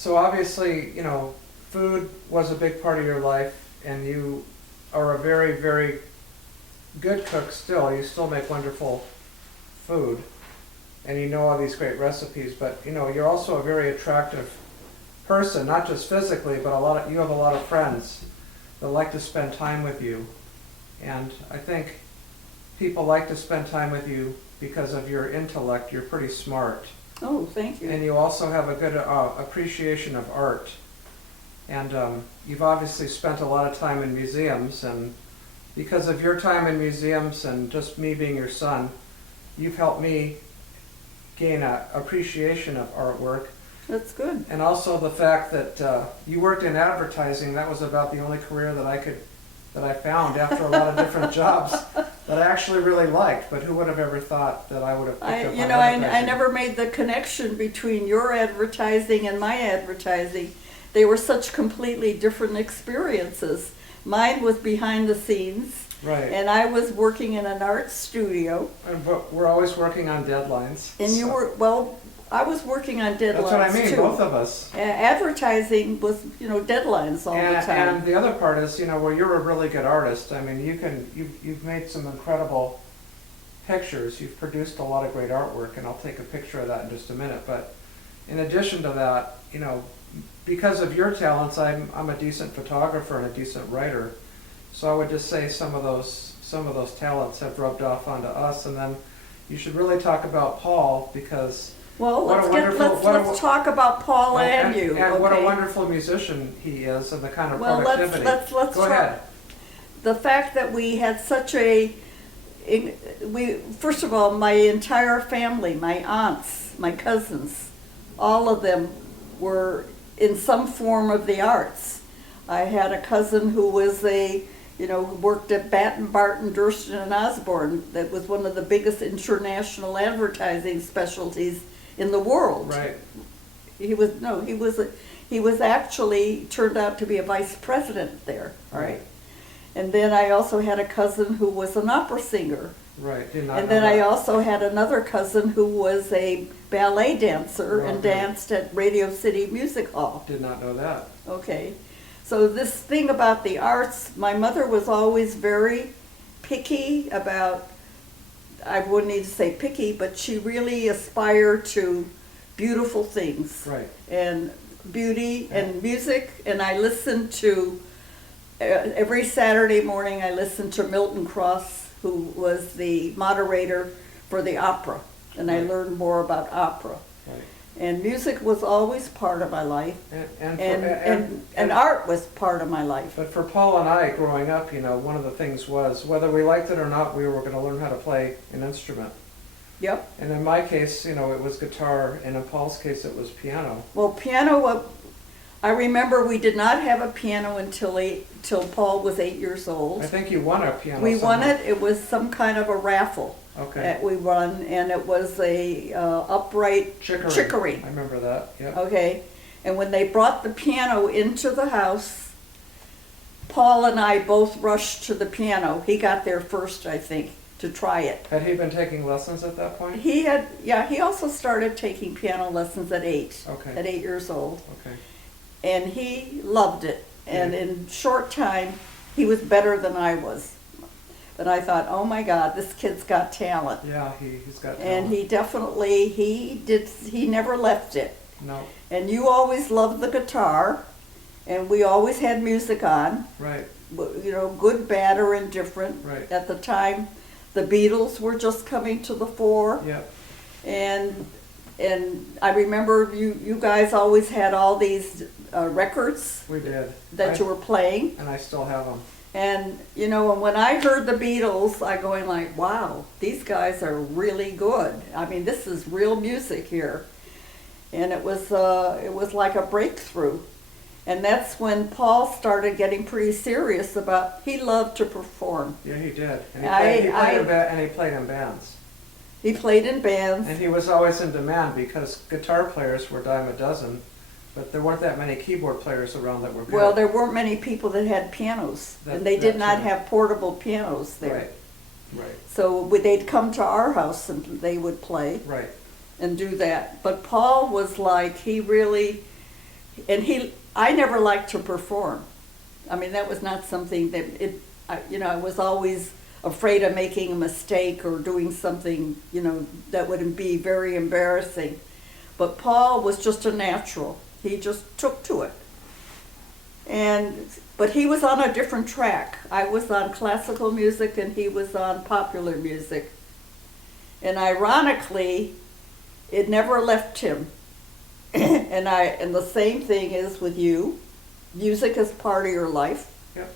So obviously, food was a big part of your life, and you are a very, very good cook still. You still make wonderful food, and you know all these great recipes, but you're also a very attractive person, not just physically, but you have a lot of friends that like to spend time with you. And I think people like to spend time with you because of your intellect. You're pretty smart. Oh, thank you. And you also have a good appreciation of art. And you've obviously spent a lot of time in museums, and because of your time in museums and just me being your son, you've helped me gain an appreciation of artwork. That's good. And also the fact that you worked in advertising. That was about the only career that I found after a lot of different jobs that I actually really liked. But who would have ever thought that I would have picked up on I advertising? never made the connection between your advertising and my advertising. They were such completely different experiences. Mine was behind the scenes, Right. and I was working in an art studio. But we're always working on deadlines. And you were, well, I was working on deadlines too. That's what I mean, both of us. Advertising was, deadlines all the time. And the other part is, well, you're a really good artist. I mean, you've made some incredible pictures. You've produced a lot of great artwork, and I'll take a picture of that in just a minute. But in addition to that, because of your talents, I'm a decent photographer and a decent writer. So I would just say some of those talents have rubbed off onto us. And then you should really talk about Paul, because well, let's talk about Paul and you. And what a wonderful musician he is, and the kind of productivity. Let's Go ahead. The fact that we had such first of all, my entire family, my aunts, my cousins, all of them were in some form of the arts. I had a cousin who was worked at Batten, Barton, Durston and Osborne. That was one of the biggest international advertising specialties in the world. Right. He was actually turned out to be a vice president there. Right. And then I also had a cousin who was an opera singer. Right. Did not And know then that. I also had another cousin who was a ballet dancer and danced at Radio City Music Hall. Did not know that. Okay. So this thing about the arts, my mother was always very picky about, I wouldn't need to say picky, but she really aspired to beautiful things. Right. And beauty and music. And I listened to, every Saturday morning I listened to Milton Cross, who was the moderator for the opera. And I learned more about opera. Right. And music was always part of my life, and art was part of my life. But for Paul and I, growing up, one of the things was, whether we liked it or not, we were going to learn how to play an instrument. Yep. And in my case, it was guitar, and in Paul's case, it was piano. Well, piano, I remember we did not have a piano till Paul was 8 years old. I think you won a piano. We won it. It was some kind of a raffle. Okay. That we won, and it was a upright chicory. I remember that. Yep. Okay, and when they brought the piano into the house, Paul and I both rushed to the piano. He got there first, I think, to try it. Had he been taking lessons at that point? He had, yeah. He also started taking piano lessons at 8. Okay. At 8 years old. Okay. And he loved it. And in short time, he was better than I was. But I thought, oh my God, this kid's got talent. Yeah, he's got talent. And he definitely, he never left it. No. And you always loved the guitar, and we always had music on. Right. Good, bad, or indifferent. Right. At the time, the Beatles were just coming to the fore. Yep. And I remember you guys always had all these records. We did. That you were playing. And I still have them. And when I heard the Beatles, I going like, wow, these guys are really good. I mean, this is real music here. And it was like a breakthrough. And that's when Paul started getting pretty serious about, he loved to perform. Yeah, he did. And he played in bands. He played in bands. And he was always in demand because guitar players were a dime a dozen. But there weren't that many keyboard players around that were good. Well, there weren't many people that had pianos, and they did not have portable pianos there. Right. So they'd come to our house and they would play. Right. And do that. But Paul was like, he really I never liked to perform. I mean, that was not something that I was always afraid of making a mistake or doing something, that would be very embarrassing. But Paul was just a natural. He just took to it. But he was on a different track. I was on classical music and he was on popular music. And ironically, it never left him. And the same thing is with you. Music is part of your life. Yep.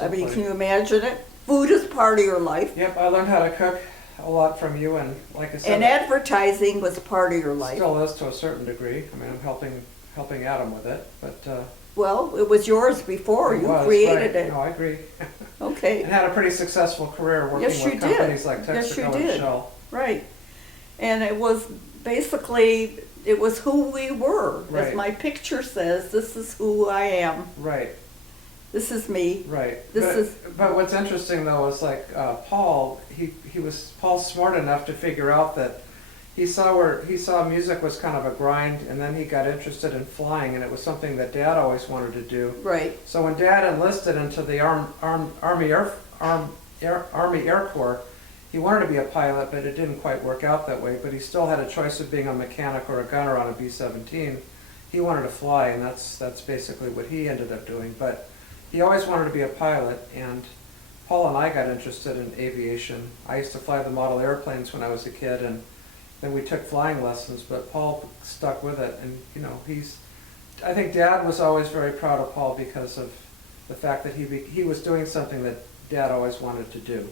I mean, can you imagine it? Food is part of your life. Yep, I learned how to cook a lot from you, and like I said, and advertising was part of your life. Still is to a certain degree. I mean, I'm helping Adam with it, but well, it was yours before. You created it. No, I agree. Okay. And had a pretty successful career working with companies like Texaco and Shell. Right. And it was basically, it was who we were. Right. As my picture says, this is who I am. Right. This is me. Right. But what's interesting though is like Paul. Paul's smart enough to figure out that he saw music was kind of a grind, and then he got interested in flying, and it was something that Dad always wanted to do. Right. So when Dad enlisted into the Army Air Corps, he wanted to be a pilot, but it didn't quite work out that way. But he still had a choice of being a mechanic or a gunner on a B-17. He wanted to fly, and that's basically what he ended up doing. But he always wanted to be a pilot, and Paul and I got interested in aviation. I used to fly the model airplanes when I was a kid, and then we took flying lessons, but Paul stuck with it. And I think Dad was always very proud of Paul because of the fact that he was doing something that Dad always wanted to do.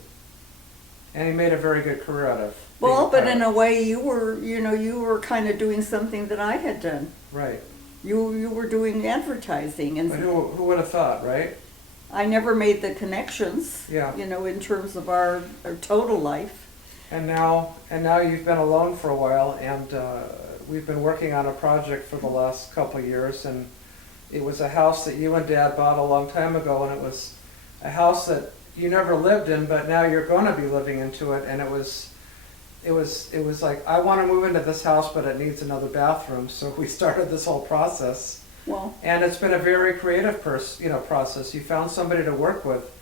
And he made a very good career out of it. Well, but in a way you were kind of doing something that I had done. Right. You were doing advertising, and but who would have thought, right? I never made the connections. Yeah. In terms of our total life. And now you've been alone for a while, and we've been working on a project for the last couple of years, and it was a house that you and Dad bought a long time ago, and it was a house that you never lived in, but now you're going to be living into it, and it was like, I want to move into this house, but it needs another bathroom, so we started this whole process. Well, and it's been a very creative process. You found somebody to work with,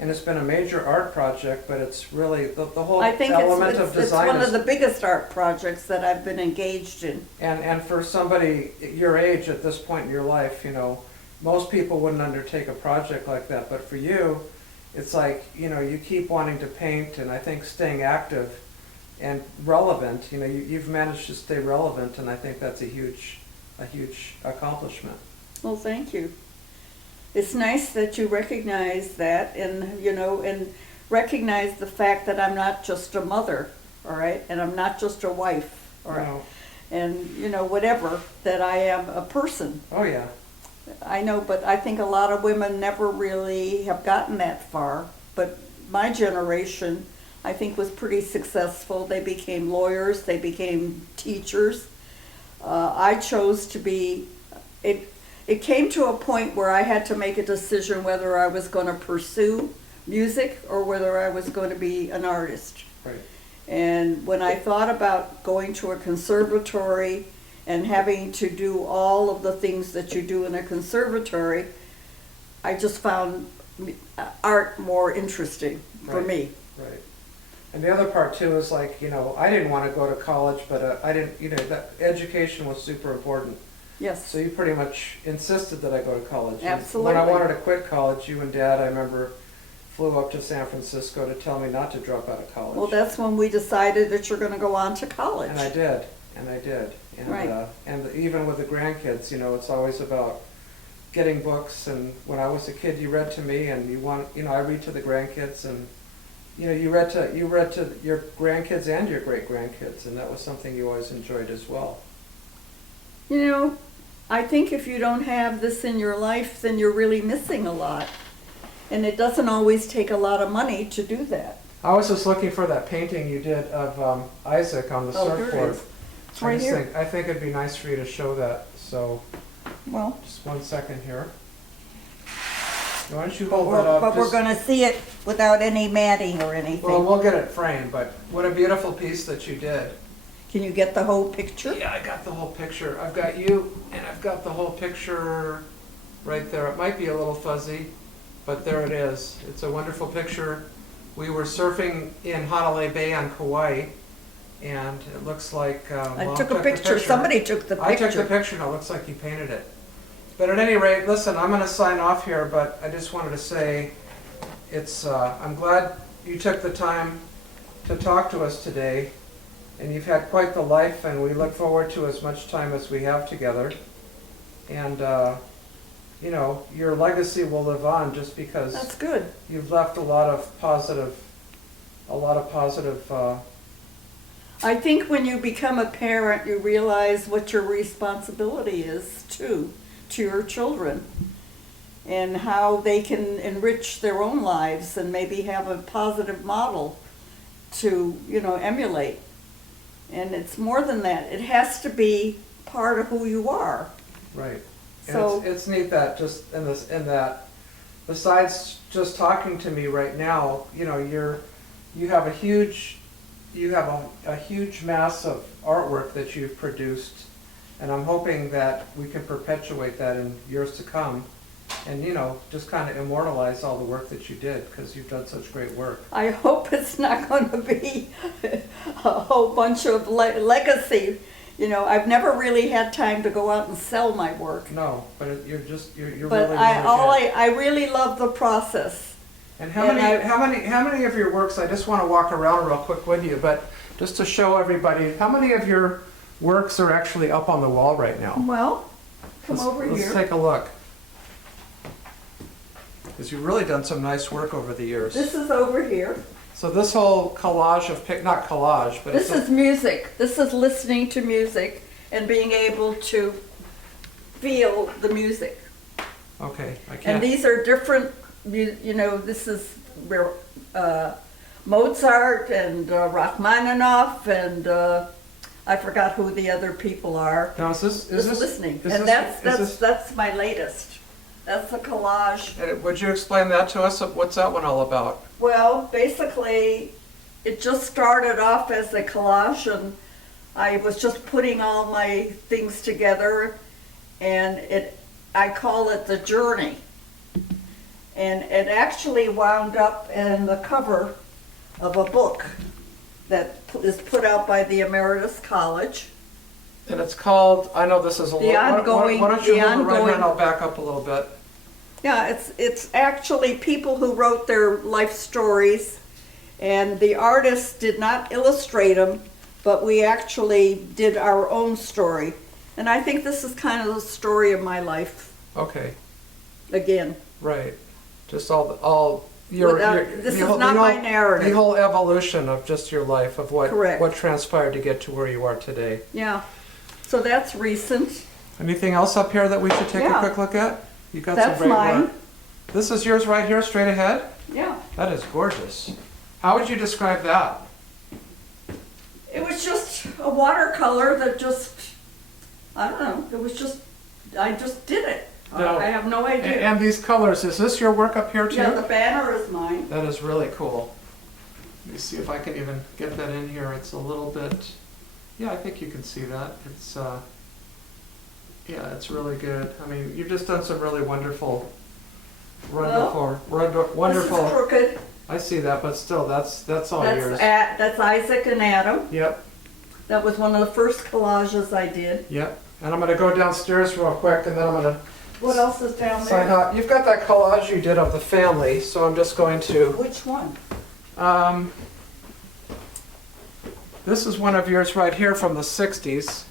and it's been a major art project, but it's really the whole element of design. It's one of the biggest art projects that I've been engaged in. And for somebody your age at this point in your life, most people wouldn't undertake a project like that, but for you, it's like, you keep wanting to paint, and I think staying active and relevant, you've managed to stay relevant, and I think that's a huge accomplishment. Well, thank you. It's nice that you recognize that, and recognize the fact that I'm not just a mother, all right, and I'm not just a wife, all right, No. and whatever, that I am a person. Oh yeah. I know, but I think a lot of women never really have gotten that far. But my generation, I think, was pretty successful. They became lawyers, they became teachers. I chose to be, it came to a point where I had to make a decision whether I was going to pursue music or whether I was going to be an artist. Right. And when I thought about going to a conservatory and having to do all of the things that you do in a conservatory, I just found art more interesting for me. Right. And the other part too is like, I didn't want to go to college, but I didn't, that education was super important. Yes. So you pretty much insisted that I go to college. Absolutely. And when I wanted to quit college, you and Dad, I remember, flew up to San Francisco to tell me not to drop out of college. Well, that's when we decided that you're going to go on to college. And I did. And, right. And even with the grandkids, it's always about getting books. And when I was a kid, you read to me, and I read to the grandkids, and you read to your grandkids and your great grandkids, and that was something you always enjoyed as well. I think if you don't have this in your life, then you're really missing a lot. And it doesn't always take a lot of money to do that. I was just looking for that painting you did of Isaac on the surfboard. Here it is. It's right here. I think it'd be nice for you to show that. So, well, just 1 second here. Why don't you hold that up? But we're going to see it without any matting or anything. Well, we'll get it framed, but what a beautiful piece that you did. Can you get the whole picture? Yeah, I got the whole picture. I've got you, and I've got the whole picture right there. It might be a little fuzzy, but there it is. It's a wonderful picture. We were surfing in Hanalei Bay on Kauai, and it looks like I Mom took a the picture. Somebody took the picture. I took the picture, and it looks like you painted it. But at any rate, listen, I'm going to sign off here, but I just wanted to say I'm glad you took the time to talk to us today, and you've had quite the life, and we look forward to as much time as we have together. And, you know, your legacy will live on just because That's good. you've left a lot of positive, I think when you become a parent, you realize what your responsibility is too, to your children, and how they can enrich their own lives and maybe have a positive model to, you know, emulate. And it's more than that. It has to be part of who you are. right. And So- it's neat that just in that, besides just talking to me right now, you know, you have a huge mass of artwork that you've produced, and I'm hoping that we can perpetuate that in years to come, and, you know, just kind of immortalize all the work that you did, because you've done such great work. I hope it's not going to be a whole bunch of legacy. You know, I've never really had time to go out and sell my work. No, but you're But really I really love the process. And and how many of your works? I just want to walk around real quick with you, but just to show everybody, how many of your works are actually up on the wall right now? Well, come over Let's here. take a look. Because you've really done some nice work over the years. This is over here. So this whole collage of not collage, but This is music. This is listening to music and being able to feel the music. okay. I And can't. these are different, you know, this is where Mozart and Rachmaninoff and I forgot who the other people are. Now is this Listening. is And this- that's my latest. That's the collage. Would you explain that to us? What's that one all about? Well, basically, it just started off as a collage, and I was just putting all my things together, and I call it the journey. And it actually wound up in the cover of a book that is put out by the Emeritus College. And it's called, I know this is a The little, ongoing- why don't you the move it right here ongoing- and I'll back up a little bit. Yeah, it's actually people who wrote their life stories, and the artists did not illustrate them, but we actually did our own story. And I think this is kind of the story of my life Okay, again. right. Just all your, This is not my narrative. The whole evolution of just your life, of Correct. what transpired to get to where you are today. Yeah, so that's recent. Anything else up here that we should take a Yeah. quick look at? You got That's some great mine. work. This is yours right here, straight ahead? Yeah, That is gorgeous. How would you describe that? it was just a watercolor that just, I don't know, it was just, I just did it. No. I have no idea. And these colors, is this your work up here too? Yeah, the banner is mine. That is really cool. Let me see if I can even get that in here. It's a little bit, yeah, I think you can see that. It's, yeah, it's really good. I mean, you've just done some really wonderful. This is crooked. I see that, but still, that's all yours. That's Isaac and Adam. Yep, That was one of the first collages I did. yep. And I'm gonna go downstairs real quick, and then I'm gonna What else is down sign there? out. You've got that collage you did of the family, so I'm just going to. Which one? This is one of yours right here from the 60s.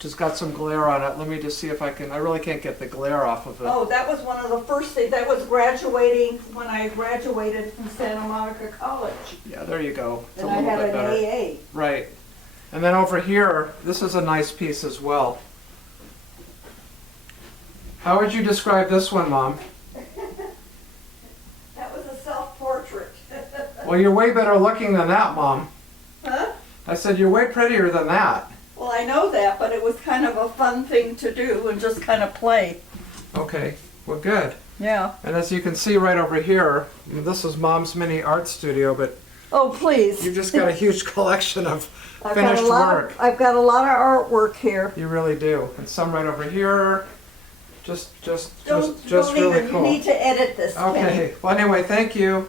Just got some glare on it. Let me just see if I can, I really can't get the glare off of it. Oh, that was one of the first things. That was graduating, when I graduated from Santa Monica College. Yeah, there you go. It's And a I little had bit an better. AA. Right. And then over here, this is a nice piece as well. How would you describe this one, Mom? That was a self-portrait. Well, you're way better looking than that, Mom. Huh? I said you're way prettier than that. Well, I know that, but it was kind of a fun thing to do and just kind of play. Okay, well, good. Yeah. And as you can see right over here, this is Mom's mini art studio, but Oh, please. You've just got a huge collection of I've finished got a lot work. I've got a lot of artwork here. You really do. And some right over here. Just Don't really even, cool. you need to edit this, Kenny. Okay. Well, anyway, thank you.